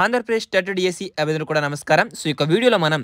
Andhra Pradesh TET DSC అభ్యర్థులు కూడా నమస్కారం. సో ఈ యొక్క వీడియోలో మనం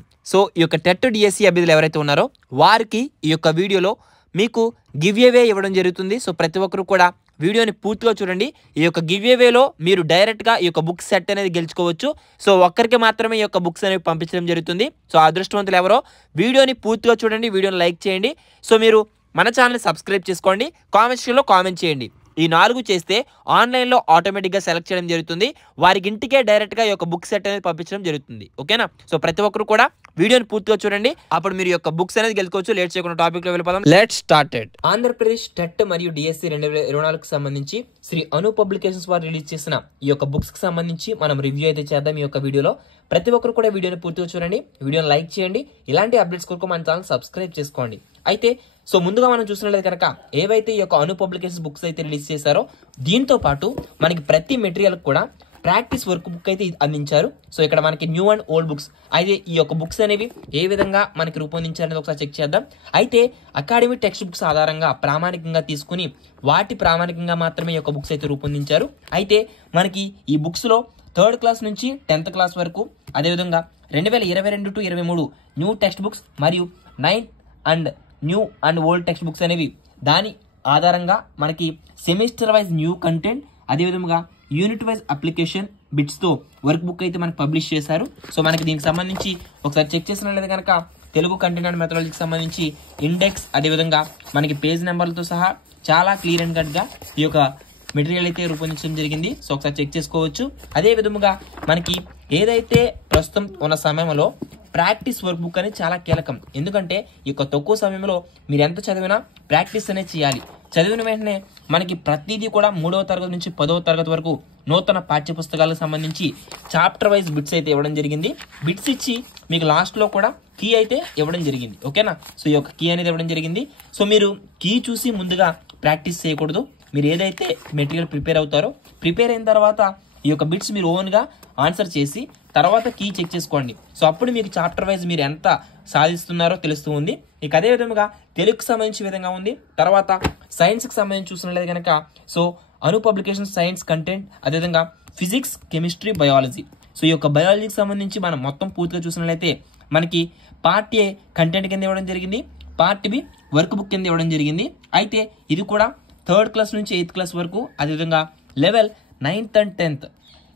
ఈ యొక్క టెట్ డిఎస్సి అభ్యర్థులు ఎవరైతే ఉన్నారో వారికి ఈ యొక్క వీడియోలో మీకు గివ్ అవే ఇవ్వడం జరుగుతుంది. సో ప్రతి ఒక్కరు కూడా వీడియోని పూర్తిగా చూడండి. ఈ యొక్క గివ్ అవేలో మీరు డైరెక్ట్గా ఈ యొక్క బుక్ సెట్ అనేది గెలుచుకోవచ్చు. సో ఒక్కరికి మాత్రమే ఈ యొక్క బుక్స్ అనేవి పంపించడం జరుగుతుంది. సో అదృష్టవంతులు ఎవరో వీడియోని పూర్తిగా చూడండి, వీడియోని లైక్ చేయండి. సో మీరు మన ఛానల్ని సబ్స్క్రైబ్ చేసుకోండి, కామెంట్ సెక్షన్లో కామెంట్ చేయండి. ఈ 4 చేస్తే ఆన్లైన్లో ఆటోమేటిక్గా సెలెక్ట్ చేయడం జరుగుతుంది. వారికి ఇంటికే డైరెక్ట్గా ఈ యొక్క బుక్ సెట్ అనేది పంపించడం జరుగుతుంది. ఓకేనా? సో ప్రతి ఒక్కరు కూడా వీడియోని పూర్తిగా చూడండి, అప్పుడు మీరు యొక్క బుక్స్ అనేది గెలుచుకోవచ్చు. లేట్ చేయకుండా టాపిక్లో వెళ్ళిపోదాం. Let's started. ఆంధ్రప్రదేశ్ టెట్ మరియు డిఎస్సి 2024కు సంబంధించి శ్రీ అను పబ్లికేషన్స్ వారు రిలీజ్ చేసిన ఈ యొక్క బుక్స్ కి సంబంధించి మనం రివ్యూ అయితే చేద్దాం. ఈ యొక్క వీడియోలో ప్రతి ఒక్కరు కూడా వీడియోని పూర్తిగా చూడండి, వీడియోని లైక్ చేయండి. ఇలాంటి అప్డేట్స్ కొరకు మన ఛానల్ సబ్స్క్రైబ్ చేసుకోండి. అయితే ముందుగా మనం చూసినట్లయితే కనుక ఏవైతే ఈ యొక్క అను పబ్లికేషన్స్ బుక్స్ అయితే రిలీజ్ చేశారో దీంతో పాటు మనకి ప్రతి మెటీరియల్ కూడా ప్రాక్టీస్ వర్క్ బుక్ అయితే అందించారు. సో ఇక్కడ మనకి న్యూ అండ్ ఓల్డ్ బుక్స్ అయితే ఈ యొక్క బుక్స్ అనేవి ఏ విధంగా మనకి రూపొందించారనేది ఒకసారి చెక్ చేద్దాం. అయితే అకాడమిక్ టెక్స్ట్ బుక్స్ ఆధారంగా ప్రామాణికంగా తీసుకుని వాటి ప్రామాణికంగా మాత్రమే ఈ యొక్క బుక్స్ అయితే రూపొందించారు. అయితే మనకి ఈ బుక్స్ లో 3rd క్లాస్ నుంచి 10th క్లాస్ వరకు, అదేవిధంగా 2022 to 23 న్యూ టెక్స్ట్ బుక్స్ మరియు 9th and new and old text books అనేవి దాని ఆధారంగా మనకి సెమిస్టర్ వైజ్ న్యూ కంటెంట్, అదేవిధంగా యూనిట్ వైజ్ అప్లికేషన్ బిట్స్ తో వర్క్ బుక్ అయితే మనకి పబ్లిష్ చేశారు. సో మనకి దీనికి సంబంధించి ఒకసారి చెక్ చేసినట్లయితే కనుక తెలుగు కంటెంట్ అండ్ మెథడాలజీకి సంబంధించి ఇండెక్స్, అదేవిధంగా మనకి పేజ్ నెంబర్లతో సహా చాలా క్లియర్ అండ్ కట్ గా ఈ యొక్క మెటీరియల్ అయితే రూపొందించడం జరిగింది. సో ఒకసారి చెక్ చేసుకోవచ్చు. అదే విధముగా మనకి ఏదైతే ప్రస్తుతం ఉన్న సమయంలో ప్రాక్టీస్ వర్క్ బుక్ అనేది చాలా కీలకం. ఎందుకంటే ఈ యొక్క తక్కువ సమయంలో మీరు ఎంత చదివినా ప్రాక్టీస్ అనేది చేయాలి. చదివిన వెంటనే మనకి ప్రతిదీ కూడా 3వ తరగతి నుంచి 10వ తరగతి వరకు నూతన పాఠ్య పుస్తకాలకు సంబంధించి చాప్టర్ వైజ్ బిట్స్ అయితే ఇవ్వడం జరిగింది. బిట్స్ ఇచ్చి మీకు లాస్ట్ లో కూడా కీ అయితే ఇవ్వడం జరిగింది. ఓకేనా? సో ఈ యొక్క కీ అనేది ఇవ్వడం జరిగింది. సో మీరు కీ చూసి ముందుగా ప్రాక్టీస్ చేయకూడదు. మీరు ఏదైతే మెటీరియల్ ప్రిపేర్ అవుతారో ప్రిపేర్ అయిన తర్వాత ఈ యొక్క బిట్స్ మీరు ఓన్ గా ఆన్సర్ చేసి తర్వాత కీ చెక్ చేసుకోండి. సో అప్పుడు మీకు చాప్టర్ వైజ్ మీరు ఎంత సాధిస్తున్నారో తెలుస్తూ ఉంది. ఇక అదే విధంగా తెలుగుకి సంబంధించిన విధంగా ఉంది. తర్వాత సైన్స్ కి సంబంధించి చూసినట్లయితే కనుక అను పబ్లికేషన్ సైన్స్ కంటెంట్, అదేవిధంగా ఫిజిక్స్, కెమిస్ట్రీ, బయాలజీ. సో ఈ యొక్క బయాలజీకి సంబంధించి మనం మొత్తం పూర్తిగా చూసినట్లయితే మనకి పార్ట్ ఏ కంటెంట్ కింద ఇవ్వడం జరిగింది, పార్ట్ బి వర్క్ బుక్ కింద ఇవ్వడం జరిగింది. అయితే ఇది కూడా 3rd క్లాస్ నుంచి 8th క్లాస్ వరకు, అదేవిధంగా level 9th and 10th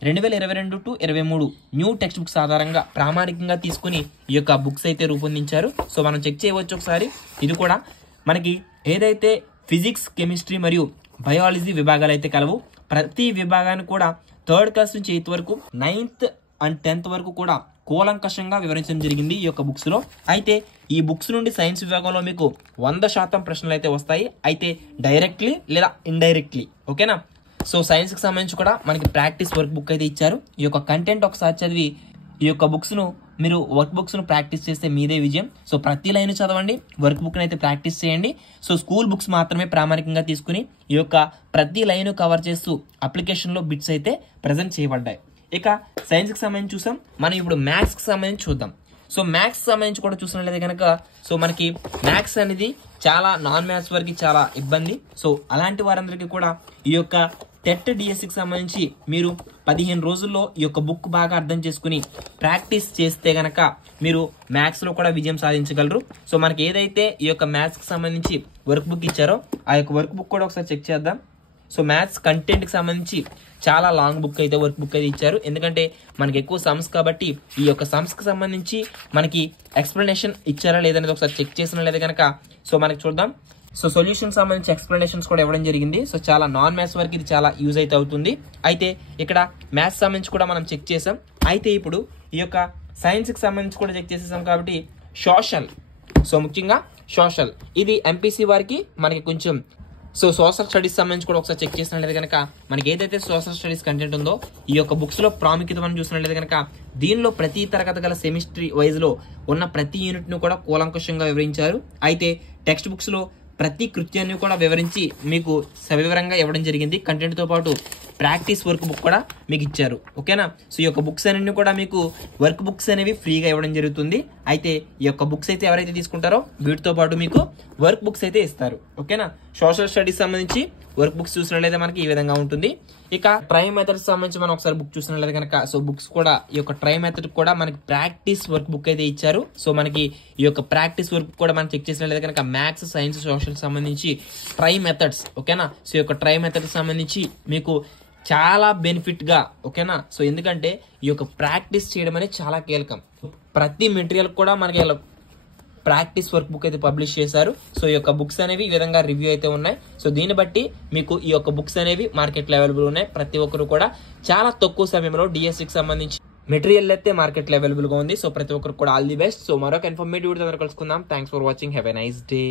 2022 to 23 new text books ఆధారంగా ప్రామాణికంగా తీసుకుని ఈ యొక్క బుక్స్ అయితే రూపొందించారు. సో మనం చెక్ చేయవచ్చు ఒకసారి. ఇది కూడా మనకి ఏదైతే ఫిజిక్స్, కెమిస్ట్రీ మరియు బయాలజీ విభాగాలు అయితే కలవు, ప్రతి విభాగాన్ని కూడా 3rd క్లాస్ నుంచి 8th వరకు, 9th అండ్ 10th వరకు కూడా కూలంకషంగా వివరించడం జరిగింది ఈ యొక్క బుక్స్ లో. అయితే ఈ బుక్స్ నుండి సైన్స్ విభాగంలో మీకు 100% ప్రశ్నలు అయితే వస్తాయి, అయితే డైరెక్ట్లీ లేదా ఇండైరెక్ట్లీ. ఓకేనా? సో సైన్స్ కి సంబంధించి కూడా మనకి ప్రాక్టీస్ వర్క్ బుక్ అయితే ఇచ్చారు. ఈ యొక్క కంటెంట్ ఒకసారి చదివి ఈ యొక్క బుక్స్ ను మీరు వర్క్ బుక్స్ ను ప్రాక్టీస్ చేస్తే మీదే విజయం. సో ప్రతి లైన్ చదవండి, వర్క్ బుక్ అయితే ప్రాక్టీస్ చేయండి. సో స్కూల్ బుక్స్ మాత్రమే ప్రామాణికంగా తీసుకుని ఈ యొక్క ప్రతి లైన్ కవర్ చేస్తూ అప్లికేషన్ లో బిట్స్ అయితే ప్రజెంట్ చేయబడ్డాయి. ఇక సైన్స్ కి సంబంధించి చూసాం, మనం ఇప్పుడు మ్యాథ్స్ కి సంబంధించి చూద్దాం. సో మ్యాథ్స్ సంబంధించి కూడా చూసినట్లయితే కనుక మనకి మ్యాథ్స్ అనేది చాలా నాన్ మ్యాథ్స్ వరకు చాలా ఇబ్బంది. సో అలాంటి వారందరికీ కూడా ఈ యొక్క టెట్ డిఎస్సికి సంబంధించి మీరు 15 రోజుల్లో ఈ యొక్క బుక్ బాగా అర్థం చేసుకుని ప్రాక్టీస్ చేస్తే గనక మీరు మ్యాథ్స్ లో కూడా విజయం సాధించగలరు. సో మనకి ఏదైతే ఈ యొక్క మ్యాథ్స్ కి సంబంధించి వర్క్ బుక్ ఇచ్చారో ఆ యొక్క వర్క్ బుక్ కూడా ఒకసారి చెక్ చేద్దాం. సో మ్యాథ్స్ కంటెంట్ కి సంబంధించి చాలా లాంగ్ బుక్ అయితే వర్క్ బుక్ అయితే ఇచ్చారు. ఎందుకంటే మనకి ఎక్కువ సమ్స్ కాబట్టి ఈ యొక్క సమ్స్ కి సంబంధించి మనకి ఎక్స్ప్లెనేషన్ ఇచ్చారా లేదనేది ఒకసారి చెక్ చేసిన లేదా కనుక మనకి చూద్దాం. సో సొల్యూషన్ సంబంధించి ఎక్స్ప్లెనేషన్స్ కూడా ఇవ్వడం జరిగింది. సో చాలా నాన్ మ్యాథ్స్ వరకు ఇది చాలా యూజ్ అయితే అవుతుంది. అయితే ఇక్కడ మ్యాథ్స్ సంబంధించి కూడా మనం చెక్ చేసాం. అయితే ఇప్పుడు ఈ యొక్క సైన్స్ కి సంబంధించి కూడా చెక్ చేసేసాం కాబట్టి సోషల్, సో ముఖ్యంగా సోషల్ ఇది ఎంపీసీ వారికి మనకి కొంచెం సోషల్ స్టడీస్ సంబంధించి కూడా ఒకసారి చెక్ చేసినట్లయితే కనుక మనకి ఏదైతే సోషల్ స్టడీస్ కంటెంట్ ఉందో ఈ యొక్క బుక్స్ లో ప్రాముఖ్యత మనం చూసినట్లయితే కనుక దీనిలో ప్రతి తరగతి గల సెమిస్ట్రీ వైజ్ లో ఉన్న ప్రతి యూనిట్ ను కూడా కూలంకషంగా వివరించారు. అయితే టెక్స్ట్ బుక్స్ లో ప్రతి కృత్యాన్ని కూడా వివరించి మీకు సవివరంగా ఇవ్వడం జరిగింది. కంటెంట్ తో పాటు ప్రాక్టీస్ వర్క్ బుక్ కూడా మీకు ఇచ్చారు. ఓకేనా. సో ఈ యొక్క బుక్స్ అన్ని కూడా మీకు వర్క్ బుక్స్ అనేవి ఫ్రీగా ఇవ్వడం జరుగుతుంది. అయితే ఈ యొక్క బుక్స్ అయితే ఎవరైతే తీసుకుంటారో వీటితో పాటు మీకు వర్క్ బుక్స్ అయితే ఇస్తారు. ఓకేనా. సోషల్ స్టడీస్ సంబంధించి వర్క్ బుక్స్ చూసినట్లయితే మనకి ఈ విధంగా ఉంటుంది. ఇక ట్రై మెథడ్స్ సంబంధించి మనం ఒకసారి బుక్ చూసినట్లయితే కనుక సో బుక్స్ కూడా ఈ యొక్క ట్రై మెథడ్ కూడా మనకి ప్రాక్టీస్ వర్క్ బుక్ అయితే ఇచ్చారు. సో మనకి ఈ యొక్క ప్రాక్టీస్ వర్క్ కూడా మనం చెక్ చేసినట్లయితే కనుక మ్యాథ్స్, సైన్స్, సోషల్ సంబంధించి ట్రై మెథడ్స్. ఓకేనా. సో ఈ యొక్క ట్రై మెథడ్ సంబంధించి మీకు చాలా బెనిఫిట్ గా. ఓకేనా. సో ఎందుకంటే ఈ యొక్క ప్రాక్టీస్ చేయడం అనేది చాలా కీలకం. ప్రతి మెటీరియల్ కూడా మనకి ప్రాక్టీస్ వర్క్ బుక్ అయితే పబ్లిష్ చేశారు. సో ఈ యొక్క బుక్స్ అనేవి ఈ విధంగా రివ్యూ అయితే ఉన్నాయి. సో దీన్ని బట్టి మీకు ఈ యొక్క బుక్స్ అనేవి మార్కెట్లో అవైలబుల్ ఉన్నాయి. ప్రతి ఒక్కరు కూడా చాలా తక్కువ సమయంలో డిఎస్సికి సంబంధించి మెటీరియల్ అయితే మార్కెట్లో అవైలబుల్ గా ఉంది. సో ప్రతి ఒక్కరు కూడా ఆల్ ది బెస్ట్. సో మరొక ఇన్ఫర్మేటివ్ వీడియో కలుసుకుందాం. Thanks for watching. Have a nice day.